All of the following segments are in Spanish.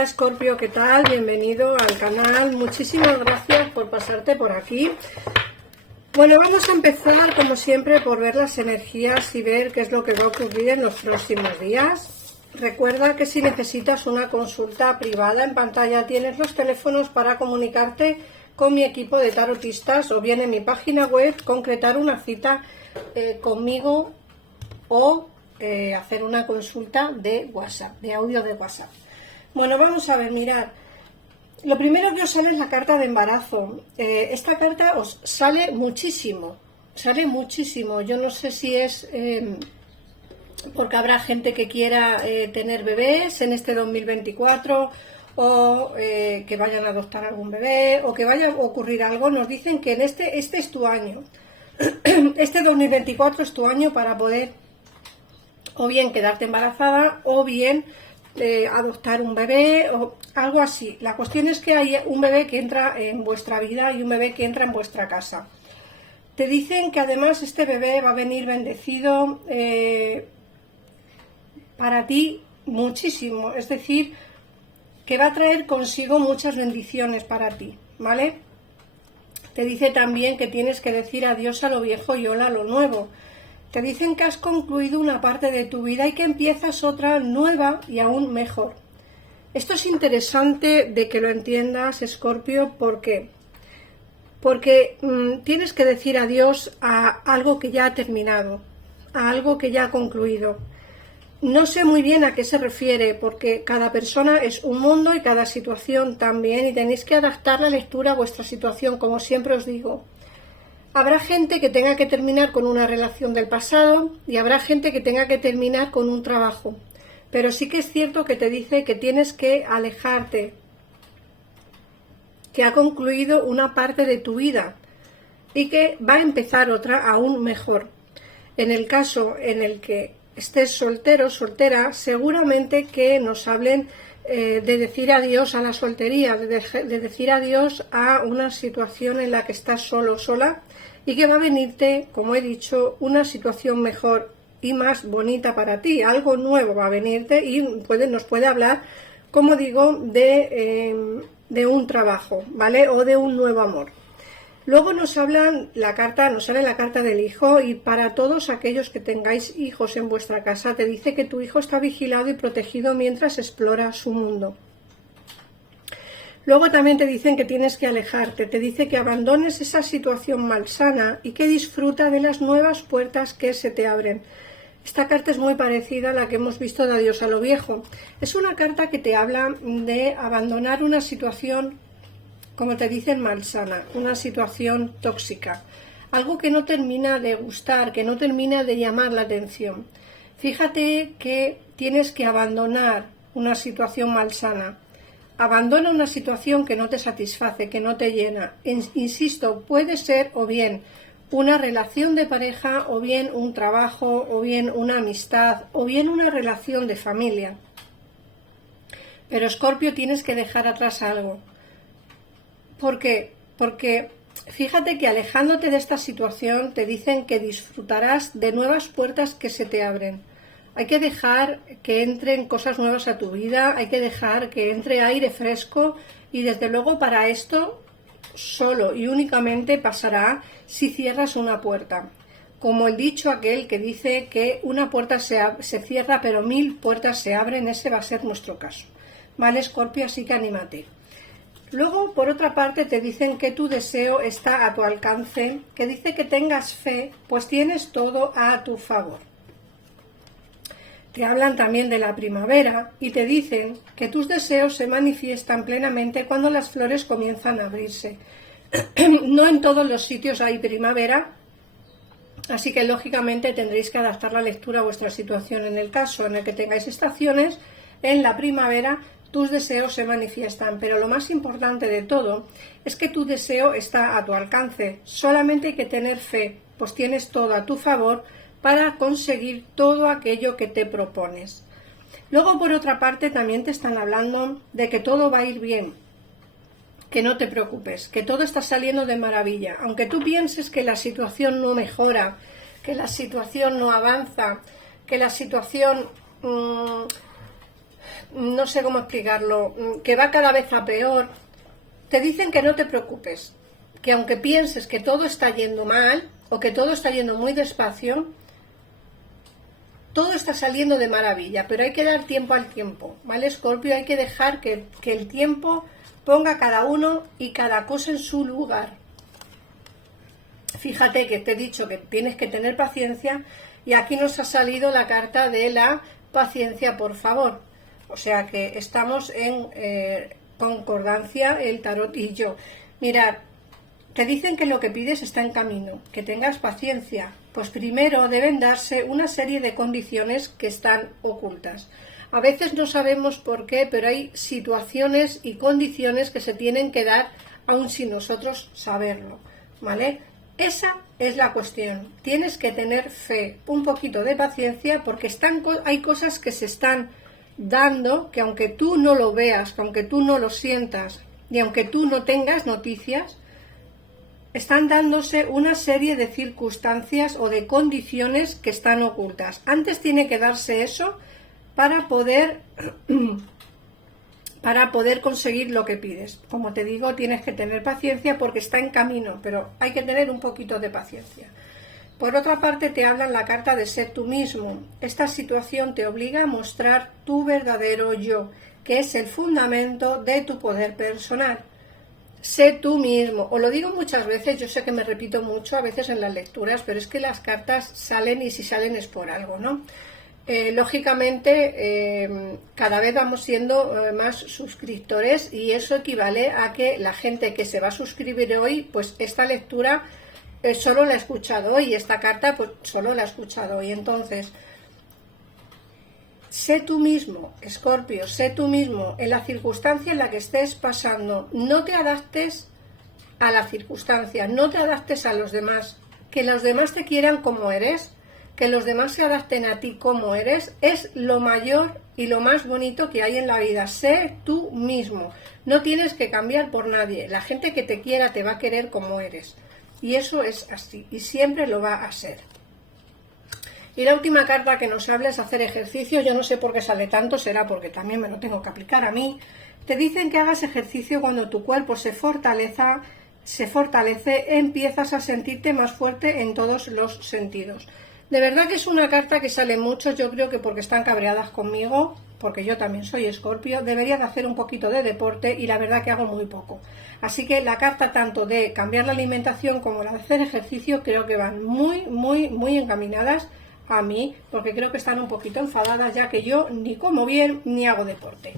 Hola Escorpio, ¿qué tal? Bienvenido al canal. Muchísimas gracias por pasarte por aquí. Bueno, vamos a empezar como siempre por ver las energías y ver qué es lo que va a ocurrir en los próximos días. Recuerda que si necesitas una consulta privada, en pantalla tienes los teléfonos para comunicarte con mi equipo de tarotistas o bien en mi página web concretar una cita conmigo o hacer una consulta de WhatsApp, de audio de WhatsApp. Bueno, vamos a ver, mirad. Lo primero que os sale es la carta de embarazo. Esta carta os sale muchísimo. Yo no sé si es porque habrá gente que quiera tener bebés en este 2024 o que vayan a adoptar algún bebé o que vaya a ocurrir algo. Nos dicen que en este es tu año. Este 2024 es tu año para poder o bien quedarte embarazada o bien adoptar un bebé o algo así. La cuestión es que hay un bebé que entra en vuestra vida y un bebé que entra en vuestra casa. Te dicen que además este bebé va a venir bendecido para ti muchísimo, es decir, que va a traer consigo muchas bendiciones para ti, ¿vale? Te dice también que tienes que decir adiós a lo viejo y hola a lo nuevo. Te dicen que has concluido una parte de tu vida y que empiezas otra nueva y aún mejor. Esto es interesante de que lo entiendas, Escorpio, porque tienes que decir adiós a algo que ya ha terminado, a algo que ya ha concluido. No sé muy bien a qué se refiere, porque cada persona es un mundo y cada situación también, y tenéis que adaptar la lectura a vuestra situación, como siempre os digo. Habrá gente que tenga que terminar con una relación del pasado y habrá gente que tenga que terminar con un trabajo. Pero sí que es cierto que te dice que tienes que alejarte, que ha concluido una parte de tu vida y que va a empezar otra aún mejor. En el caso en el que estés soltero, soltera, seguramente que nos hablen de decir adiós a la soltería, de decir adiós a una situación en la que estás solo, sola, y que va a venirte, como he dicho, una situación mejor y más bonita para ti, algo nuevo va a venirte y nos puede hablar, como digo, de un trabajo, ¿vale? O de un nuevo amor. Luego nos sale la carta del hijo, y para todos aquellos que tengáis hijos en vuestra casa, te dice que tu hijo está vigilado y protegido mientras explora su mundo. Luego también te dicen que tienes que alejarte, te dice que abandones esa situación malsana y que disfruta de las nuevas puertas que se te abren. Esta carta es muy parecida a la que hemos visto de adiós a lo viejo. Es una carta que te habla de abandonar una situación, como te dicen, malsana, una situación tóxica, algo que no termina de gustar, que no termina de llamar la atención. Fíjate que tienes que abandonar una situación malsana. Abandona una situación que no te satisface, que no te llena. Insisto, puede ser o bien una relación de pareja, o bien un trabajo, o bien una amistad, o bien una relación de familia. Pero, Escorpio, tienes que dejar atrás algo. ¿Por qué? Porque fíjate que alejándote de esta situación te dicen que disfrutarás de nuevas puertas que se te abren. Hay que dejar que entren cosas nuevas a tu vida, hay que dejar que entre aire fresco, y desde luego para esto solo y únicamente pasará si cierras una puerta. Como el dicho aquel que dice que una puerta se cierra pero 1000 puertas se abren, ese va a ser nuestro caso. ¿Vale, Escorpio? Así que anímate. Luego, por otra parte, te dicen que tu deseo está a tu alcance, que dice que tengas fe, pues tienes todo a tu favor. Te hablan también de la primavera y te dicen que tus deseos se manifiestan plenamente cuando las flores comienzan a abrirse. No en todos los sitios hay primavera, así que lógicamente tendréis que adaptar la lectura a vuestra situación. En el caso en el que tengáis estaciones, en la primavera tus deseos se manifiestan, pero lo más importante de todo es que tu deseo está a tu alcance. Solamente hay que tener fe, pues tienes todo a tu favor para conseguir todo aquello que te propones. Luego, por otra parte, también te están hablando de que todo va a ir bien, que no te preocupes, que todo está saliendo de maravilla. Aunque tú pienses que la situación no mejora, que la situación no avanza, que la situación no sé cómo explicarlo, que va cada vez a peor. Te dicen que no te preocupes, que aunque pienses que todo está yendo mal o que todo está yendo muy despacio, todo está saliendo de maravilla, pero hay que dar tiempo al tiempo, ¿vale, Escorpio? Hay que dejar que el tiempo ponga cada uno y cada cosa en su lugar. Fíjate que te he dicho que tienes que tener paciencia y aquí nos ha salido la carta de la paciencia, por favor. O sea que estamos en concordancia el tarot y yo. Mirad, te dicen que lo que pides está en camino, que tengas paciencia. Pues primero deben darse una serie de condiciones que están ocultas. A veces no sabemos por qué, pero hay situaciones y condiciones que se tienen que dar aun sin nosotros saberlo, ¿vale? Esa es la cuestión. Tienes que tener fe, un poquito de paciencia, porque hay cosas que se están dando que aunque tú no lo veas, que aunque tú no lo sientas y aunque tú no tengas noticias, están dándose una serie de circunstancias o de condiciones que están ocultas. Antes tiene que darse eso para poder conseguir lo que pides. Como te digo, tienes que tener paciencia porque está en camino, pero hay que tener un poquito de paciencia. Por otra parte, te hablan la carta de ser tú mismo. Esta situación te obliga a mostrar tu verdadero yo, que es el fundamento de tu poder personal. Sé tú mismo. Os lo digo muchas veces, yo sé que me repito mucho a veces en las lecturas, pero es que las cartas salen y si salen es por algo, ¿no? Lógicamente, cada vez vamos siendo más suscriptores y eso equivale a que la gente que se va a suscribir hoy, pues esta lectura solo la ha escuchado hoy, esta carta pues solo la ha escuchado hoy. Entonces, sé tú mismo, Escorpio, sé tú mismo en la circunstancia en la que estés pasando. No te adaptes a la circunstancia, no te adaptes a los demás. Que los demás te quieran como eres, que los demás se adapten a ti como eres, es lo mayor y lo más bonito que hay en la vida. Sé tú mismo, no tienes que cambiar por nadie. La gente que te quiera te va a querer como eres. Y eso es así, y siempre lo va a ser. Y la última carta que nos habla es hacer ejercicio. Yo no sé por qué sale tanto, será porque también me lo tengo que aplicar a mí. Te dicen que hagas ejercicio cuando tu cuerpo se fortalece, empiezas a sentirte más fuerte en todos los sentidos. De verdad que es una carta que sale mucho, yo creo que porque están cabreadas conmigo, porque yo también soy Escorpio, debería de hacer un poquito de deporte y la verdad que hago muy poco. Así que la carta tanto de cambiar la alimentación como la de hacer ejercicio creo que van muy, muy, muy encaminadas a mí, porque creo que están un poquito enfadadas ya que yo ni como bien ni hago deporte.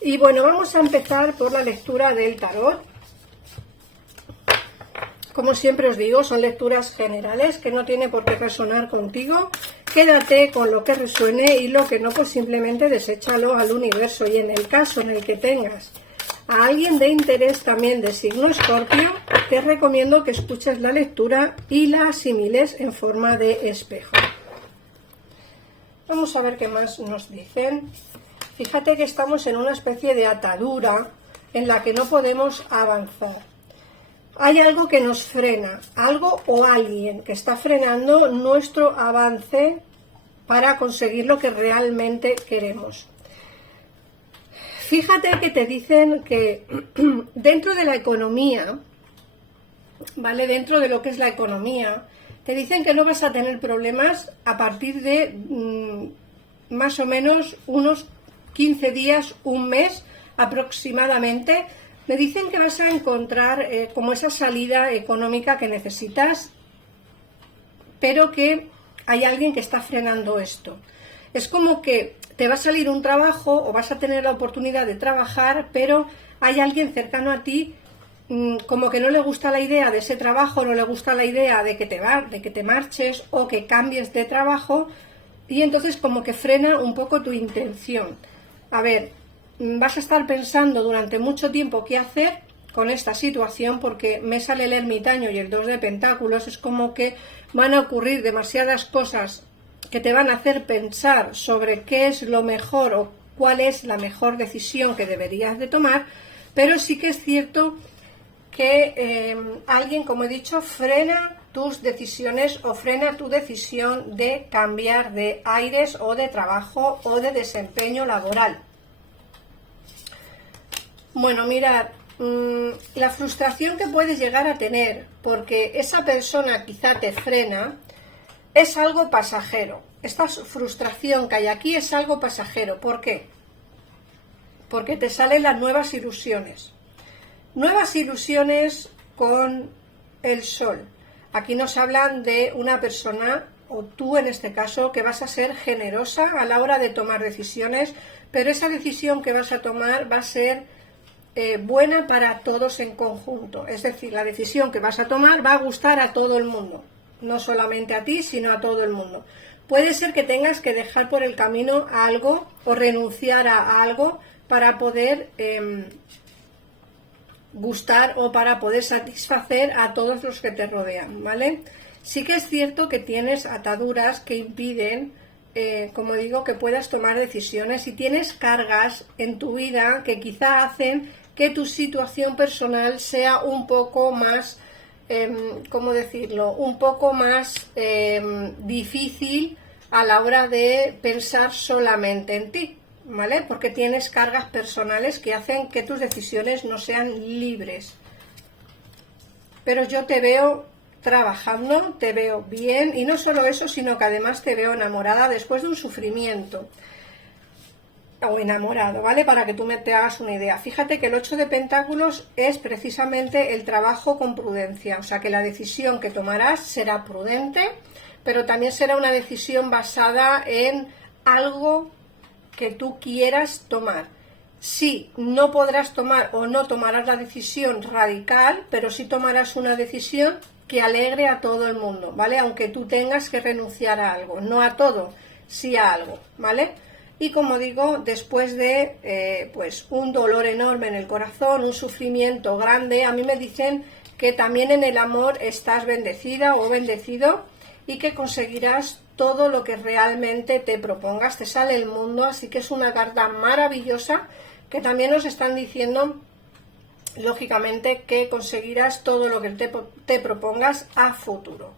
Y bueno, vamos a empezar por la lectura del tarot. Como siempre os digo, son lecturas generales que no tiene por qué resonar contigo. Quédate con lo que resuene y lo que no, pues simplemente deséchalo al universo. Y en el caso en el que tengas a alguien de interés también de signo Escorpio, te recomiendo que escuches la lectura y la asimiles en forma de espejo. Vamos a ver qué más nos dicen. Fíjate que estamos en una especie de atadura en la que no podemos avanzar. Hay algo que nos frena, algo o alguien que está frenando nuestro avance para conseguir lo que realmente queremos. Fíjate que te dicen que dentro de la economía, ¿vale? Dentro de lo que es la economía, te dicen que no vas a tener problemas a partir de más o menos unos 15 días, un mes aproximadamente. Me dicen que vas a encontrar como esa salida económica que necesitas, pero que hay alguien que está frenando esto. Es como que te va a salir un trabajo o vas a tener la oportunidad de trabajar, pero hay alguien cercano a ti como que no le gusta la idea de ese trabajo, no le gusta la idea de que te marches o que cambies de trabajo, y entonces como que frena un poco tu intención. A ver, vas a estar pensando durante mucho tiempo qué hacer con esta situación, porque me sale el ermitaño y el 2 de pentáculos. Es como que van a ocurrir demasiadas cosas que te van a hacer pensar sobre qué es lo mejor o cuál es la mejor decisión que deberías de tomar, pero sí que es cierto que alguien, como he dicho, frena tus decisiones o frena tu decisión de cambiar de aires o de trabajo o de desempeño laboral. Bueno, mirad, la frustración que puedes llegar a tener porque esa persona quizá te frena es algo pasajero. Esta frustración que hay aquí es algo pasajero. ¿Por qué? Porque te salen las nuevas ilusiones. Nuevas ilusiones con el sol. Aquí nos hablan de una persona, o tú en este caso, que vas a ser generosa a la hora de tomar decisiones, pero esa decisión que vas a tomar va a ser buena para todos en conjunto. Es decir, la decisión que vas a tomar va a gustar a todo el mundo, no solamente a ti, sino a todo el mundo. Puede ser que tengas que dejar por el camino algo o renunciar a algo para poder gustar o para poder satisfacer a todos los que te rodean, ¿vale? Sí que es cierto que tienes ataduras que impiden, como digo, que puedas tomar decisiones, y tienes cargas en tu vida que quizá hacen que tu situación personal sea un poco más, ¿cómo decirlo?, un poco más difícil a la hora de pensar solamente en ti, ¿vale? Porque tienes cargas personales que hacen que tus decisiones no sean libres. Pero yo te veo trabajando, te veo bien, y no solo eso, sino que además te veo enamorada después de un sufrimiento. O enamorado, ¿vale? Para que tú te hagas una idea. Fíjate que el 8 de Pentáculos es precisamente el trabajo con prudencia, o sea que la decisión que tomarás será prudente, pero también será una decisión basada en algo que tú quieras tomar. Sí, no podrás tomar o no tomarás la decisión radical, pero sí tomarás una decisión que alegre a todo el mundo, ¿vale? Aunque tú tengas que renunciar a algo, no a todo, sí a algo, ¿vale? Y como digo, después de pues un dolor enorme en el corazón, un sufrimiento grande, a mí me dicen que también en el amor estás bendecida o bendecido y que conseguirás todo lo que realmente te propongas. Te sale el mundo, así que es una carta maravillosa que también nos están diciendo, lógicamente, que conseguirás todo lo que te propongas a futuro.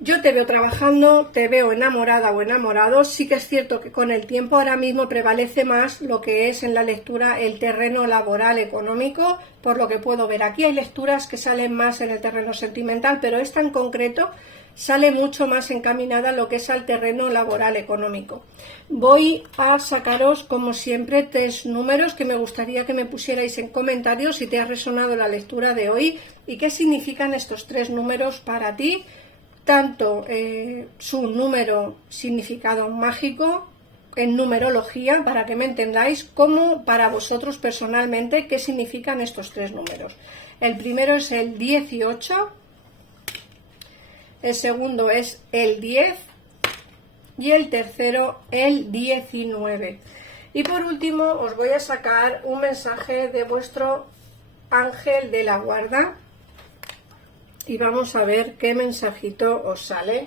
Yo te veo trabajando, te veo enamorada o enamorado. Sí que es cierto que con el tiempo ahora mismo prevalece más lo que es en la lectura el terreno laboral económico, por lo que puedo ver. Aquí hay lecturas que salen más en el terreno sentimental, pero esta en concreto sale mucho más encaminada a lo que es al terreno laboral económico. Voy a sacaros, como siempre, 3 números que me gustaría que me pusierais en comentarios si te ha resonado la lectura de hoy y qué significan estos 3 números para ti, tanto su número significado mágico en numerología, para que me entendáis, como para vosotros personalmente qué significan estos 3 números. El primero es el 18, el segundo es el 10 y el tercero el 19. Y por último os voy a sacar un mensaje de vuestro ángel de la guarda y vamos a ver qué mensajito os sale.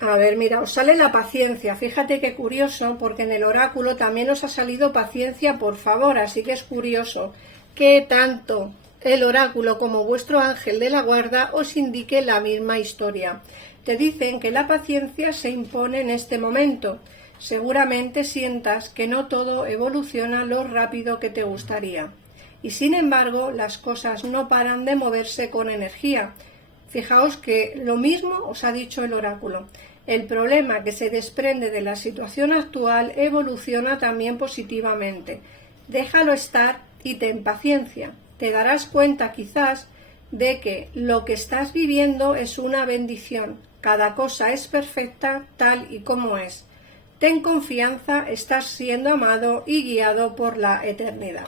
A ver, mira, os sale la paciencia. Fíjate qué curioso, porque en el oráculo también os ha salido paciencia, por favor, así que es curioso que tanto el oráculo como vuestro ángel de la guarda os indique la misma historia. Te dicen que la paciencia se impone en este momento. Seguramente sientas que no todo evoluciona lo rápido que te gustaría. Y sin embargo, las cosas no paran de moverse con energía. Fijaos que lo mismo os ha dicho el oráculo. El problema que se desprende de la situación actual evoluciona también positivamente. Déjalo estar y ten paciencia. Te darás cuenta quizás de que lo que estás viviendo es una bendición. Cada cosa es perfecta tal y como es. Ten confianza, estás siendo amado y guiado por la eternidad.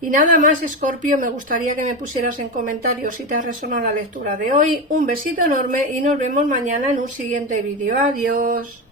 Y nada más, Escorpio, me gustaría que me pusieras en comentarios si te ha resonado la lectura de hoy. Un besito enorme y nos vemos mañana en un siguiente vídeo. Adiós.